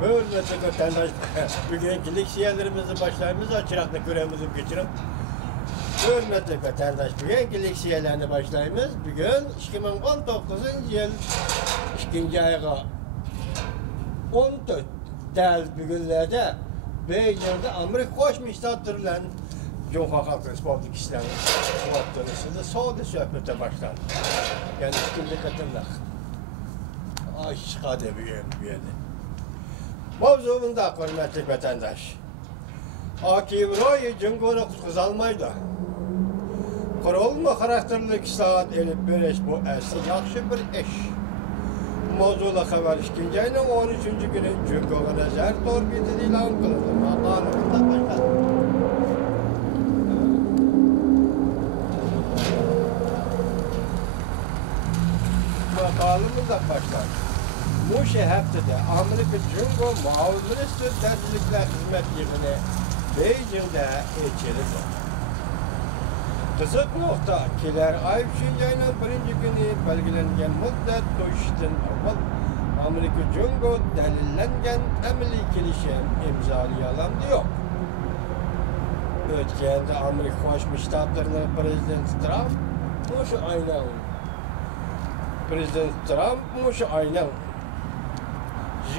Hürmetli vatandaş, bugünkü leksiyelerimizi başlayımız açırakla görevimizi geçirip. Hürmetli vatandaş, bugünkü leksiyelerini başlayımız. Bugün 2019 yıl 2. ayga 14 del bugünlerde Beijing'de Amerika Koşmuş Ştatları'nın Cumhuriyet Halk Respublikası'nın vatandaşında sağda sohbete başlandı. Yani ikinci katıldık. Aşık bir yerde. Mavzumunda hürmetli vatandaş. Akivroyu cüngonu kutuzalmaydı. Kurulma karakterlik saat elip beriş bu esi yakşı bir iş. Mavzula haber 2. ayının 13. günü cüngonu nezer torbidi ilan kıldı. Makalımında başladı. Makalımında başladı. Bu şehirde Amerika Cumhur Muavinminister Dertlikler Hizmet Yığını Beijing'de içeride. Kısık nokta kiler ay 3. ayının 1. günü belgelengen müddet doştan avval Amerika Cumhur delillengen emeli kelişim imzalayalandı yok. Ötkende Amerika Birleşmiş Ştatları'nın Prezident Trump bu aynen. Prezident Trump bu aynen.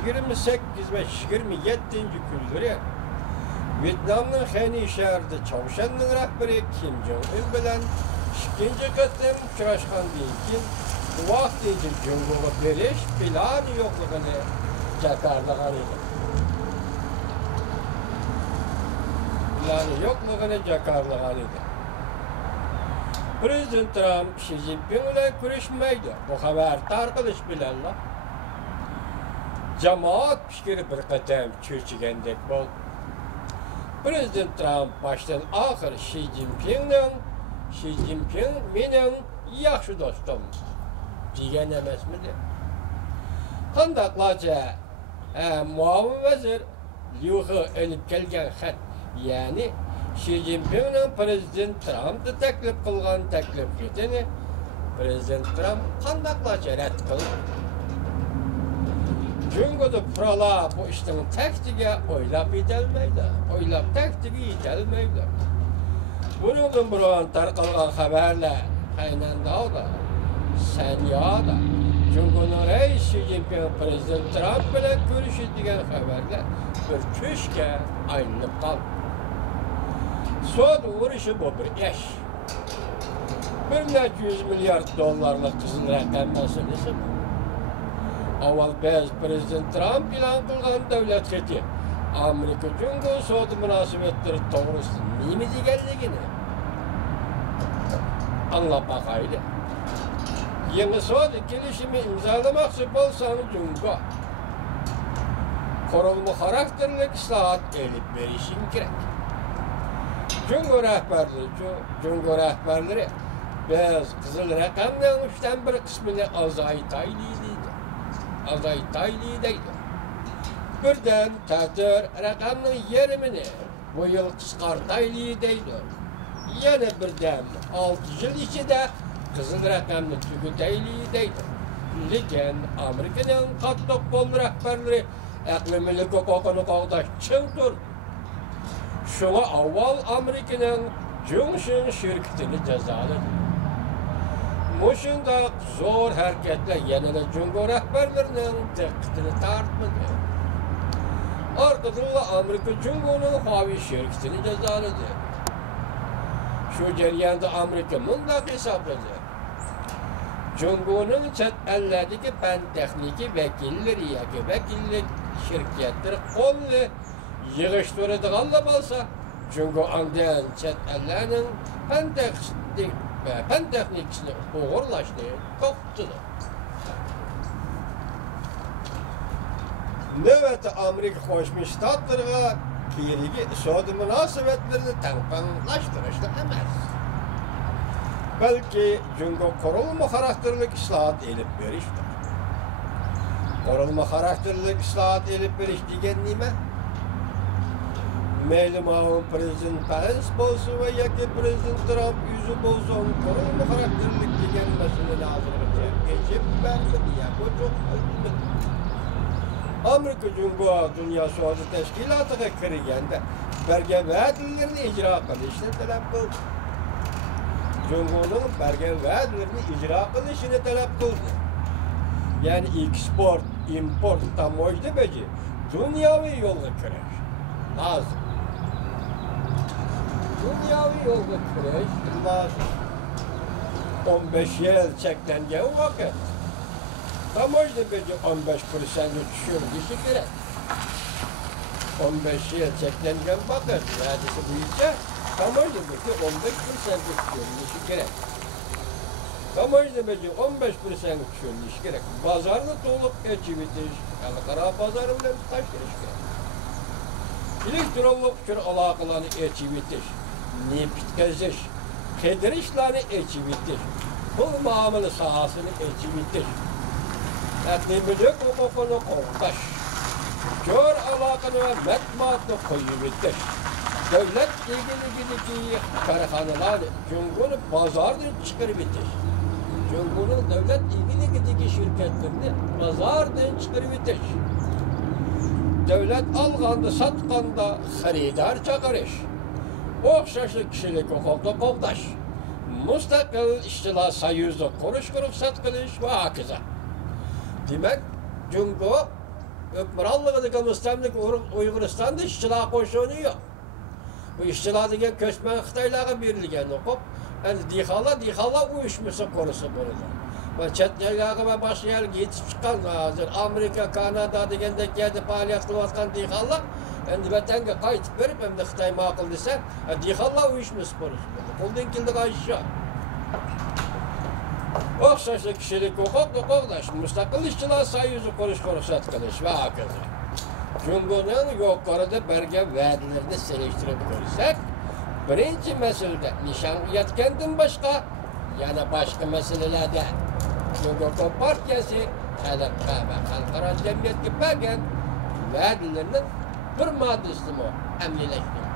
28 ve 27. günleri Vietnam'ın Heni şehirde Çavuşan'ın rehberi Kim Jong-un bilen ikinci kıtım uçraşkandan keyin bu vaqtdagi Cumhur'a beriş planı yo'qligini jakarlagan edi. Planı yo'qligini jakarlagan edi. Prezident Trump Xi Jinping bilan ko'rishmaydi. Bu xabar tarqalish bilan Cemaat fikri bir qatam cho'chigandek bo'ldi. Prezident Trump başdan axir Xi Jinping mening yaxshi do'stim degan emasmidi? Qandaqlarcha muavin vazir Liu He elib kelgan xat, ya'ni Xi Jinpingning Prezident Trumpni taklif qilgan taklif xatini Prezident Trump qandaqlarcha rad qildi? Cumhurda buralar bu işin taktiğe oylap yetelmeydi. Oylap taktiği yetelmeydi. Bunun buran tarqalgan haberler aynen da sen ya da Cumhurbaşkanı Reis Xi Jinping Prezident Trump bilan görüşüdügen haberler bir köşke aylanıp kaldı. Sod uğraşı bu bir iş. 100 milyar dolarlık kızıl rakam meselesi bu. Avval biz Prezident Trump ilan qilgan davlat xati Amerika Cumhur savdo munosabatlari to'g'risida nima deganligini anglab baqaylik. Yangi savdo kelishimi imzolamoqchi bo'lsang Cumhur qurilma xarakterli islohot elib berishing kerak. Cumhur rahbarlari biz qizil raqamning 3dan 1 qismini azaytaylik deydi. Birden ta'tir raqamning yarmini bu yil qisqartaylik deydi. Yana birden 6 yil ichida qizil raqamni tugataylik deydi. Lekin Amerikaning qattiq qo'l rahbarlari aqlimilik huquqini qo'g'dash chin turdi. Shunga avval Amerikaning Johnson shirkatini jazoladi. Moşunda zor hareketler yanına Cumhur rahberlerinin dikkatini tartmadı. Arkasında Amerika Cumhur'un havi şirketini cezaladı. Şu ceryanda Amerika mundaq hesapladı. Cumhur'un chet ellerdeki fen texniki vekilleri yoki vekillik şirketleri qo'lni yig'ishtiradiganlar bo'lsa, Cumhur andan chet ellerning fen texnikasini o'g'irlashni to'xtatdi. Navbatda Amerika Qo'shma Shtatlariga keyingi savdo munosabatlarini tanqonlashtirishda emas, balki Cumhur qurilma xarakterli islohot elib berishdir. Qurilma xarakterli islohot elib berish degan nima? Mayli ma'lum Prezident Pence bo'lsa va yoki Prezident Trump yuzi bo'lsa, qurilma xarakterlik degan masalani hozirgacha yechib berdi. Bu Amerika Cumhuriyeti Dünya Savdo Teşkilatı'na kirgende bergen va'dalarini icra qilishni talab qildi. Cumhuriyet'in bergen va'dalarini icra qilishini talab qildi. Yani eksport, import, tamoyda beci dünyaviy yo'lga kirish lazım. Dünyaviy yo'lga kirish lazım. 15 yıl çeklengen vakit. Tamoyda beci 15% düşürülüşü gerek. 15 yıl çeklengen vakit. Vadisi büyüyecek. Tamoyda beci 15% düşürülüşü gerek. Tamoyda beci 15% düşürülüşü gerek. Pazarını tolup geçip bitiş. Halkara pazarı bilen taşırış gerek. Elektronluk üçün alakalarını geçip bitiş. Nefitkeziş. Kedirişlerini geçip bitiş. Pul muamele sahasını geçip bitiş. Etnimizlik hukukunu korktaş. Kör alakını ve metmaatını koyup bitiş. Devlet ilgili karıkhanılar Cumhur'un pazardan çıkarıp bitiş. Cumhur'un devlet ilgili şirketlerini pazardan çıkarıp bitiş. Devlet alganda, satkanda xaridar çağırış. Okşaşlı kişilik hukukla korktaş. Müstakil işçiler soyuzda kuruş ruhsat kılış ve hakıza. Demek Cumhur hükümranlığındaki müstemlik Uyguristan'da işçiler koşunu yok. Bu işçiler degen köçmen Xitaylarga berilgen okup, yani dihalla uyuşması konusu burada. Ve chet yerlerge ve başka yerlerge yetişip çıkan hazır Amerika, Kanada degendeki yerde faaliyet kılatkan dihalla, yani vatanga kayıtıp verip hem de Xitay makul desen, dihalla uyuşması konusu burada. Koldan kildi kayışa. Okşaşlı kişilik hukukdaş, müstakil işçiler soyuzu kuruş ruhsat kılış ve hakeza. Cumhur'un yukarıda bergen va'dalarini selektirip koysak, birinci meselede nişan yetkendan başka, yana başka meselelerde Cumhur Partiyası halkka ve halkara cemiyetke bergen va'dalarının bir maddesini emnileştirdi.